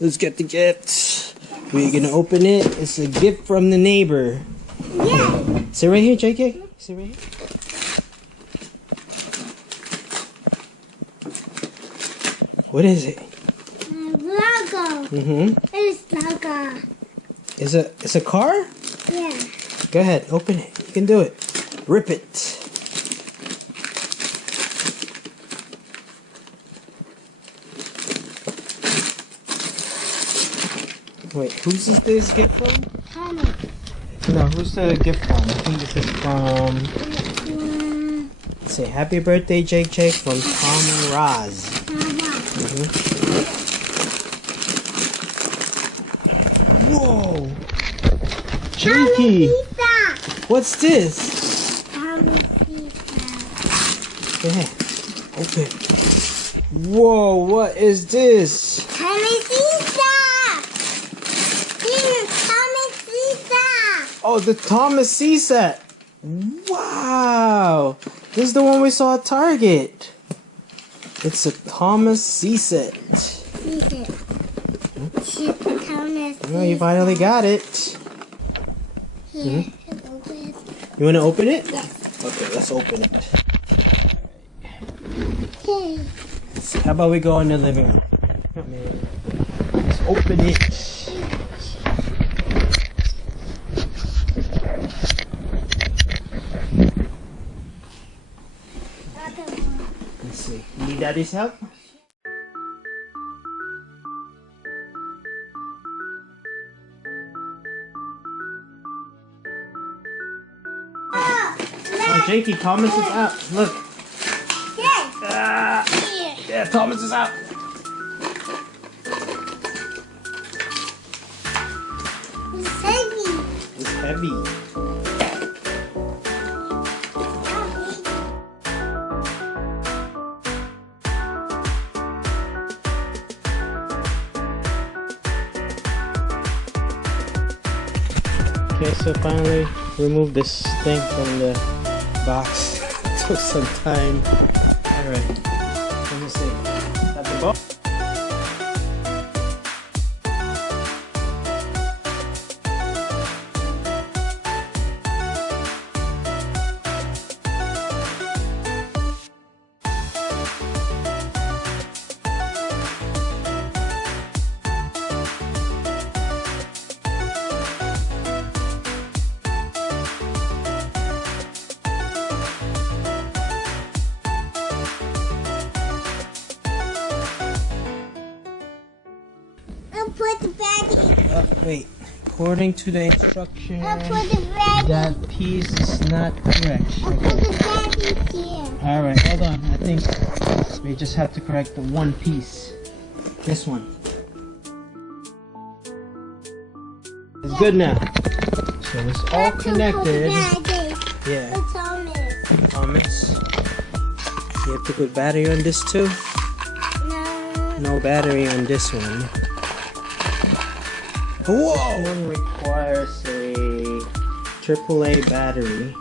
Let's get the gift. We're gonna open it. It's a gift from the neighbor. Yeah. Sit right here, JK. Sit right here. What is it? Logo. It's logo. It's a car? Yeah. Go ahead, open it. You can do it. Rip it. Wait, who's this gift from? Tommy. No, who's the gift from? I think this is from... Say happy birthday, Jake, from Tom and Roz. Whoa! Jakey! What's this? Go ahead. Open. Whoa, what is this? Oh, the Thomas C set. Wow. This is the one we saw at Target. It's a Thomas C set. Oh, you finally got it. Here, You want to open it? Yes. Okay, let's open it. Okay. How about we go in the living room? Come in. Let's open it. Let's see. You need Daddy's help? Oh, Jakey, Thomas is out. Look. Yeah, Thomas is out. It's heavy. It's heavy. Okay, so finally remove this thing from the box. It took some time. Alright, let me see. Got the box. Put the bag in. Wait. According to the instructions, I'll put the bag in. that piece is not correct. I'll put the bag in here. Alright, hold on. I think we just have to correct the one piece. This one. It's good now. So it's all connected. Yeah. Thomas. You have to put battery on this too? No. No battery on this one. Whoa! This one requires a AAA battery.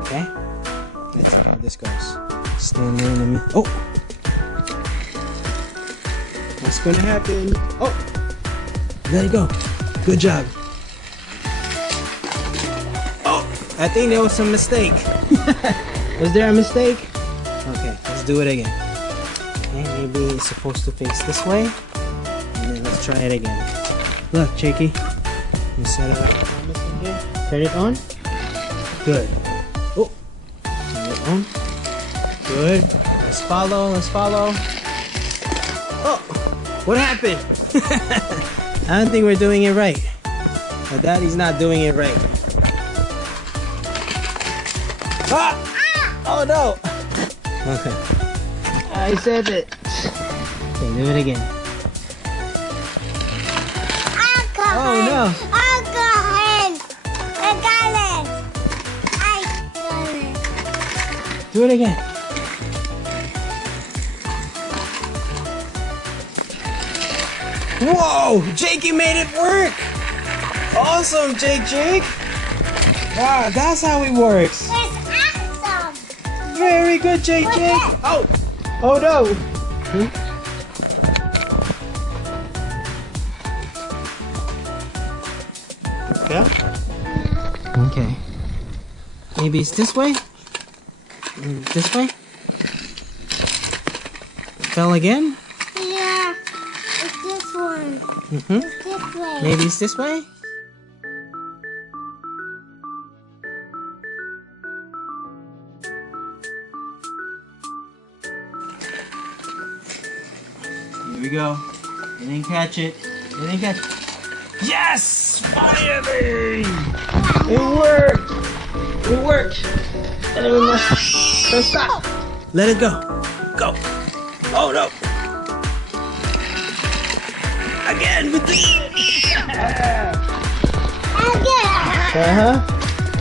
Okay, let's see how this goes. Stand there in the middle. Oh! What's gonna happen? Oh! There you go. Good job. Oh! I think there was some mistake. Was there a mistake? Okay, let's do it again. Okay, maybe it's supposed to face this way. And then let's try it again. Look, Jakey. You set it up on this one here. Turn it on. Good. Oh! Turn it on. Good. Let's follow, let's follow. Oh! What happened? I don't think we're doing it right. My daddy's not doing it right. Ah! Oh no! Okay. I said it. Okay, do it again. Oh no! I got it! Do it again. Whoa! Jakey made it work! Awesome, Jake! Wow, that's how it works. It's awesome. Very good, JJ. Oh, oh no. Yeah. Okay. Maybe it's this way. This way. Fell again. Yeah, it's this one. Mm-hmm. It's this way. Maybe it's this way. Here we go. You didn't catch it. You didn't catch it. Yes! Finally! It worked! It worked! And then we must stop. Let it go. Go. Oh no! Again! We did it! Again.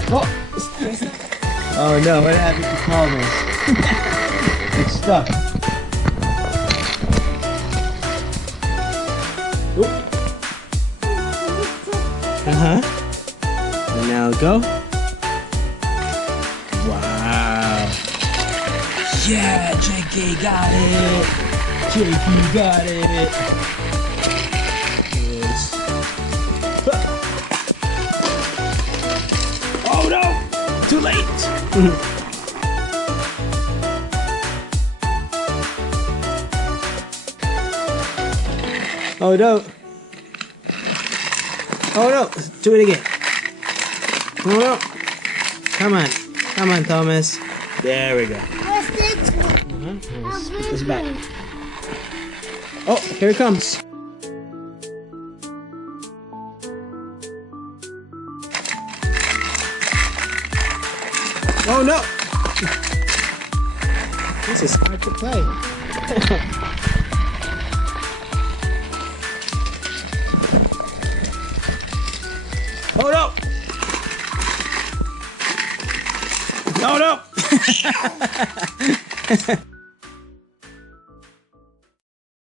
Oh! Oh no, what happened to Thomas? It's stuck. Oop. And now go. Wow. Yeah, JK got it. JK got it. Yes. Oh no! Too late. Oh no. Oh no, do it again. Oh no. Come on. Come on, Thomas. There we go. What's this one? It's back. Oh, here it comes. Oh no. This is hard to play. Oh no! No, no!